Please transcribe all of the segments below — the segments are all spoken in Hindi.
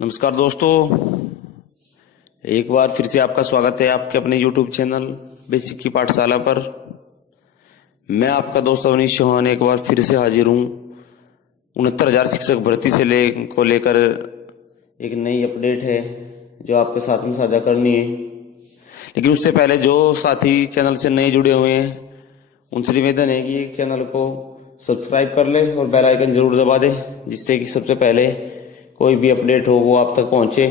नमस्कार दोस्तों, एक बार फिर से आपका स्वागत है आपके अपने YouTube चैनल बेसिक की पाठशाला पर। मैं आपका दोस्त अवनीश चौहान एक बार फिर से हाजिर हूँ 69,000 शिक्षक भर्ती से लेकर एक नई अपडेट है जो आपके साथ में साझा करनी है। लेकिन उससे पहले जो साथी चैनल से नए जुड़े हुए हैं उनसे निवेदन है कि चैनल को सब्सक्राइब कर ले और बेल आइकन जरूर दबा दे, जिससे कि सबसे पहले कोई भी अपडेट हो वो आप तक पहुंचे।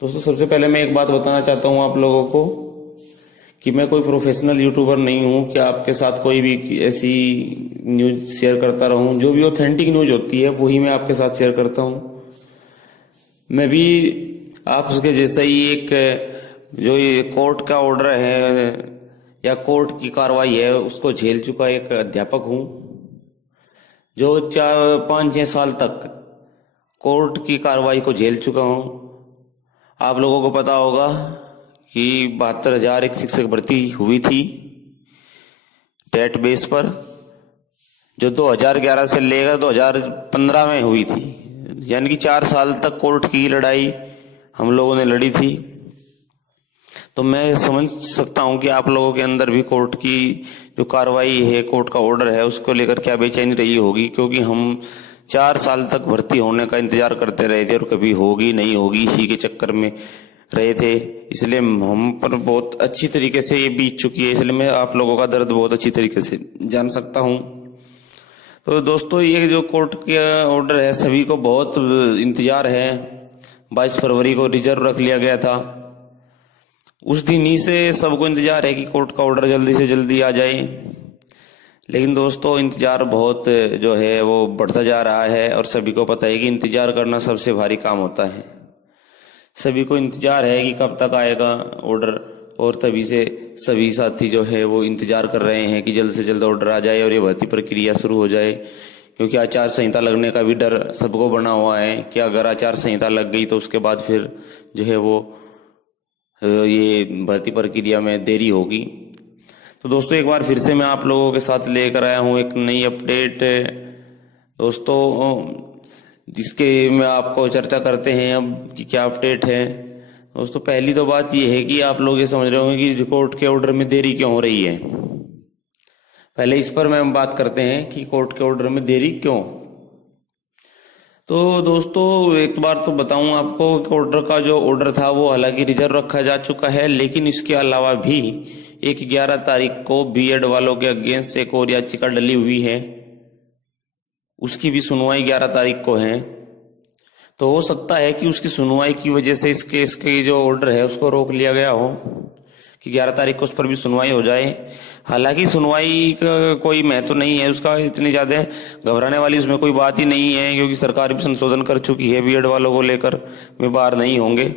दोस्तों, सबसे पहले मैं एक बात बताना चाहता हूं आप लोगों को कि मैं कोई प्रोफेशनल यूट्यूबर नहीं हूं कि आपके साथ कोई भी ऐसी न्यूज शेयर करता रहूं। जो भी ऑथेंटिक न्यूज होती है वही मैं आपके साथ शेयर करता हूं। मैं भी आप उसके जैसा ही एक जो ये कोर्ट का ऑर्डर है या कोर्ट की कार्रवाई है उसको झेल चुका एक अध्यापक हूं, जो 5-6 साल तक कोर्ट की कार्रवाई को झेल चुका हूं। आप लोगों को पता होगा कि 72,000 एक शिक्षक भर्ती हुई थी टेट बेस पर, जो 2011 से लेकर 2015 में हुई थी। यानी कि 4 साल तक कोर्ट की लड़ाई हम लोगों ने लड़ी थी। तो मैं समझ सकता हूं कि आप लोगों के अंदर भी कोर्ट की जो कार्रवाई है, कोर्ट का ऑर्डर है, उसको लेकर क्या बेचैनी रही होगी, क्योंकि हम 4 साल तक भर्ती होने का इंतजार करते रहे थे और कभी होगी नहीं होगी इसी के चक्कर में रहे थे। इसलिए हम पर बहुत अच्छी तरीके से ये बीत चुकी है, इसलिए मैं आप लोगों का दर्द बहुत अच्छी तरीके से जान सकता हूं। तो दोस्तों, ये जो कोर्ट का ऑर्डर है सभी को बहुत इंतजार है। 22 फरवरी को रिजर्व रख लिया गया था। उस दिन ही से सबको इंतजार है कि कोर्ट का ऑर्डर जल्दी से जल्दी आ जाए। लेकिन दोस्तों, इंतजार बहुत जो है वो बढ़ता जा रहा है और सभी को पता है कि इंतजार करना सबसे भारी काम होता है। सभी को इंतजार है कि कब तक आएगा ऑर्डर, और तभी से सभी साथी जो है वो इंतजार कर रहे हैं कि जल्द से जल्द ऑर्डर आ जाए और ये भर्ती प्रक्रिया शुरू हो जाए। क्योंकि आचार संहिता लगने का भी डर सबको बना हुआ है कि अगर आचार संहिता लग गई तो उसके बाद फिर जो है वो ये भर्ती प्रक्रिया में देरी होगी। तो दोस्तों, एक बार फिर से मैं आप लोगों के साथ लेकर आया हूं एक नई अपडेट दोस्तों, जिसके में आपको चर्चा करते हैं अब कि क्या अपडेट है। दोस्तों, पहली तो बात ये है कि आप लोग ये समझ रहे होंगे कि कोर्ट के ऑर्डर में देरी क्यों हो रही है। पहले इस पर मैं बात करते हैं कि कोर्ट के ऑर्डर में देरी क्यों। तो दोस्तों, एक बार तो बताऊं आपको कि ऑर्डर का जो ऑर्डर था वो हालांकि रिजर्व रखा जा चुका है, लेकिन इसके अलावा भी एक 11 तारीख को बीएड वालों के अगेंस्ट एक और याचिका डली हुई है, उसकी भी सुनवाई 11 तारीख को है। तो हो सकता है कि उसकी सुनवाई की वजह से इस केस के जो ऑर्डर है उसको रोक लिया गया हो कि 11 तारीख को उस पर भी सुनवाई हो जाए। हालांकि सुनवाई का कोई महत्व नहीं है उसका, इतनी ज्यादा घबराने वाली उसमें कोई बात ही नहीं है, क्योंकि सरकार भी संशोधन कर चुकी है बीएड वालों को लेकर, वे बाहर नहीं होंगे।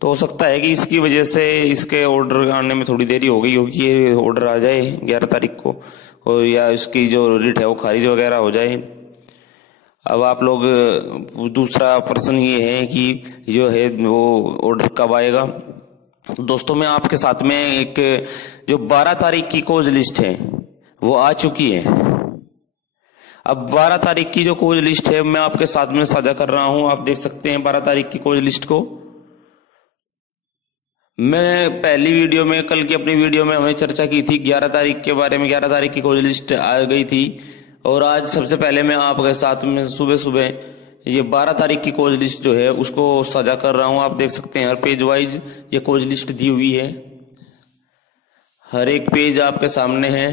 तो हो सकता है कि इसकी वजह से इसके ऑर्डर आने में थोड़ी देरी हो गई होगी, ये ऑर्डर आ जाए 11 तारीख को, और या इसकी जो रिट है वो खारिज वगैरह हो जाए। अब आप लोग दूसरा प्रश्न ये है कि जो है वो ऑर्डर कब आएगा। दोस्तों, मैं आपके साथ में एक जो 12 तारीख की कोज लिस्ट है वो आ चुकी है। अब 12 तारीख की जो कोज लिस्ट है मैं आपके साथ में साझा कर रहा हूं, आप देख सकते हैं 12 तारीख की कोज लिस्ट को। मैं पहली वीडियो में, कल की अपनी वीडियो में हमने चर्चा की थी 11 तारीख के बारे में। 11 तारीख की कोज लिस्ट आ गई थी और आज सबसे पहले मैं आपके साथ में सुबह सुबह ये 12 तारीख की कोज लिस्ट जो है उसको साझा कर रहा हूं। आप देख सकते हैं हर पेज वाइज ये कोज लिस्ट दी हुई है, हर एक पेज आपके सामने है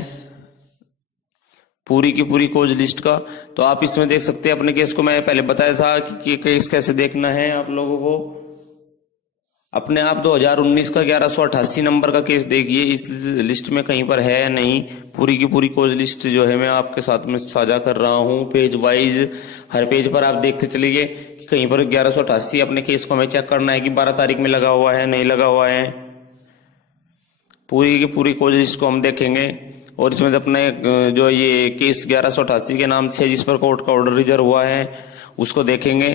पूरी की पूरी कोज लिस्ट का। तो आप इसमें देख सकते हैं अपने केस को मैं पहले बताया था कि केस कैसे देखना है आप लोगों को। अपने आप 2019 का 1188 नंबर का केस देखिए, इस लिस्ट में कहीं पर है या नहीं। पूरी की पूरी कोज लिस्ट जो है मैं आपके साथ में साझा कर रहा हूं पेज वाइज। हर पेज पर आप देखते चलिए कि कहीं पर 1188 अपने केस को हमें चेक करना है कि 12 तारीख में लगा हुआ है नहीं लगा हुआ है। पूरी की पूरी कोज लिस्ट को हम देखेंगे और इसमें अपने जो ये केस 1188 के नाम से जिस पर कोर्ट का ऑर्डर रिजर्व हुआ है उसको देखेंगे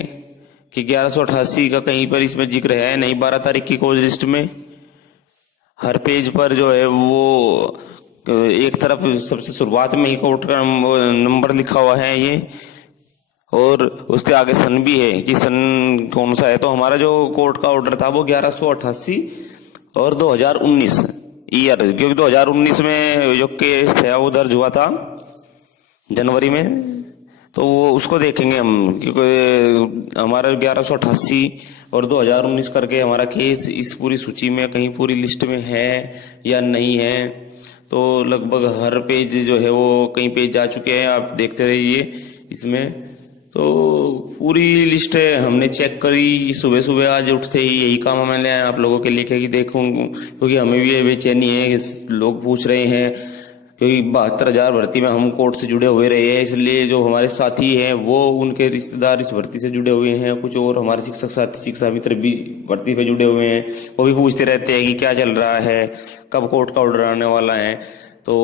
कि 1188 का कहीं पर इसमें जिक्र है नहीं 12 तारीख की कोज लिस्ट में। हर पेज पर जो है वो एक तरफ सबसे शुरुआत में ही कोर्ट का नंबर लिखा हुआ है ये, और उसके आगे सन भी है कि सन कौन सा है। तो हमारा जो कोर्ट का ऑर्डर था वो 1188 और 2019 ईयर, क्योंकि 2019 में जो केस था वो दर्ज हुआ था जनवरी में, तो वो उसको देखेंगे हम, क्योंकि हमारा 1188 और 2019 करके हमारा केस इस पूरी सूची में कहीं पूरी लिस्ट में है या नहीं है। तो लगभग हर पेज जो है वो कई पेज जा चुके हैं, आप देखते रहिए इसमें। तो पूरी लिस्ट हमने चेक करी सुबह सुबह, आज उठते ही यही काम मैंने आप लोगों के लिखे कि देखूं, क्योंकि हमें भी बेचैनी है, लोग पूछ रहे हैं, क्योंकि 72,000 भर्ती में हम कोर्ट से जुड़े हुए रहे हैं, इसलिए जो हमारे साथी हैं वो उनके रिश्तेदार इस भर्ती से जुड़े हुए हैं, कुछ और हमारे शिक्षक साथी शिक्षा मित्र भी भर्ती पे जुड़े हुए हैं, वो भी पूछते रहते हैं कि क्या चल रहा है, कब कोर्ट का ऑर्डर आने वाला है। तो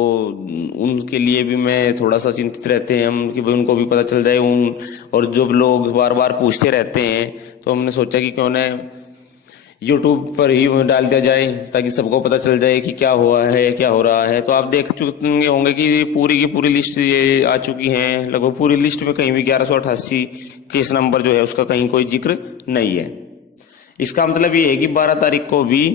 उनके लिए भी मैं थोड़ा सा चिंतित रहते हैं हम कि भाई उनको भी पता चल जाए। और जो लोग बार बार पूछते रहते हैं तो हमने सोचा कि क्यों ना यूट्यूब पर ही डाल दिया जाए, ताकि सबको पता चल जाए कि क्या हुआ है, क्या हो रहा है। तो आप देख चुके होंगे कि पूरी की पूरी लिस्ट ये आ चुकी है, लगभग पूरी लिस्ट में कहीं भी 1188 केस नंबर जो है उसका कहीं कोई जिक्र नहीं है। इसका मतलब ये है कि 12 तारीख को भी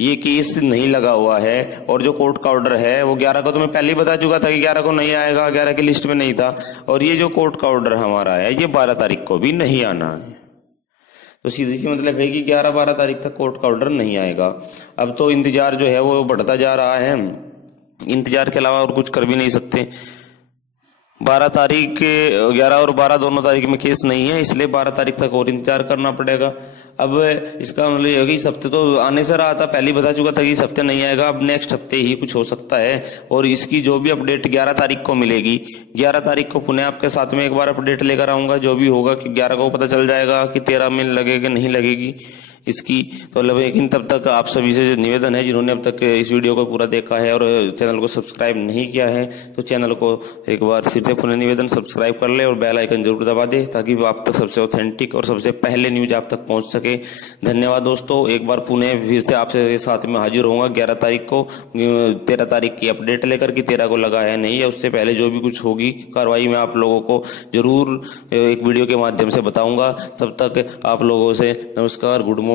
ये केस नहीं लगा हुआ है, और जो कोर्ट का ऑर्डर है वो 11 को तो मैं पहले ही बता चुका था कि 11 को नहीं आएगा, 11 की लिस्ट में नहीं था। और ये जो कोर्ट का ऑर्डर हमारा है ये 12 तारीख को भी नहीं आना है। तो सीधी सी मतलब है कि 11-12 तारीख तक कोर्ट का ऑर्डर नहीं आएगा। अब तो इंतजार जो है वो बढ़ता जा रहा है, इंतजार के अलावा और कुछ कर भी नहीं सकते। 12 तारीख 11 और 12 दोनों तारीख में केस नहीं है, इसलिए 12 तारीख तक और इंतजार करना पड़ेगा। अब इसका मतलब ये है कि इस हफ्ते तो आने से रहा था, पहले ही बता चुका था कि इस हफ्ते नहीं आएगा, अब नेक्स्ट हफ्ते ही कुछ हो सकता है। और इसकी जो भी अपडेट 11 तारीख को मिलेगी, 11 तारीख को पुनः आपके साथ में एक बार अपडेट लेकर आऊंगा। जो भी होगा कि 11 को पता चल जाएगा कि 13 में लगेगी नहीं लगेगी इसकी। तो लेकिन तब तक आप सभी से निवेदन है, जिन्होंने अब तक इस वीडियो को पूरा देखा है और चैनल को सब्सक्राइब नहीं किया है, तो चैनल को एक बार फिर से पुनः निवेदन सब्सक्राइब कर ले और बेल आइकन जरूर दबा दे, ताकि वो आप तक सबसे ऑथेंटिक और सबसे पहले न्यूज आप तक पहुंच सके। धन्यवाद दोस्तों। एक बार पुनः फिर से आपसे साथ में हाजिर होऊंगा 11 तारीख को 13 तारीख की अपडेट लेकर कि 13 को लगा है नहीं, या उससे पहले जो भी कुछ होगी कार्रवाई मैं आप लोगों को जरूर एक वीडियो के माध्यम से बताऊंगा। तब तक आप लोगों से नमस्कार, गुड मॉर्निंग।